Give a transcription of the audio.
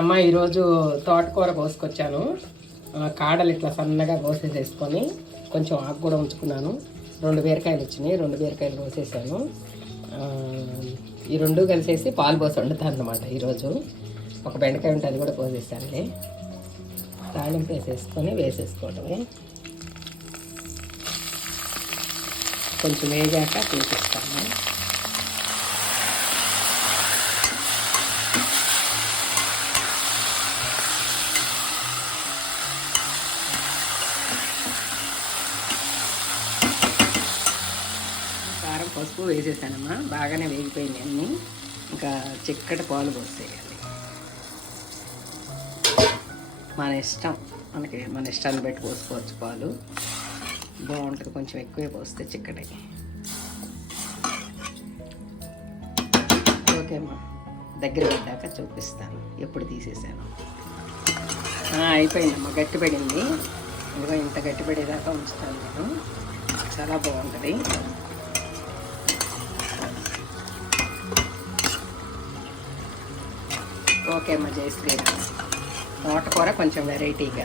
అమ్మ ఈరోజు తోటకూర కోసుకొచ్చాను. కాడలు ఇట్లా సన్నగా కోసేసేసుకొని కొంచెం ఆకు కూడా ఉంచుకున్నాను. 2 బీరకాయలు వచ్చినాయి, 2 బీరకాయలు కోసేసాను. ఈ 2 కలిసేసి పాలు పోసి వండుతాను అన్నమాట. ఈరోజు ఒక బెండకాయ ఉంటే అది కూడా కోసేసానులే. తాలింపు వేసేసుకోవటమే. కొంచెం వేగాక చూపిస్తాను. కారం పసుపు వేసేసానమ్మా. బాగానే వేగిపోయింది అన్నీ. ఇంకా చిక్కటి పాలు పోసేయాలి. మన ఇష్టం, మన ఇష్టాన్ని బట్టి పోసుకోవచ్చు. పాలు బాగుంటుంది, కొంచెం ఎక్కువే పోస్తే చిక్కటి. ఓకే అమ్మా, దగ్గర పడ్డాక చూపిస్తాను ఎప్పుడు తీసేసాను. అయిపోయిందమ్మా, గట్టిపడింది. ఇదిగో ఇంత గట్టిపడేదాకా ఉంచుతాను నేను. చాలా బాగుంటుంది. ఓకే అమ్మ, జై శ్రీరామ్. తోటకూర కొంచెం వెరైటీగా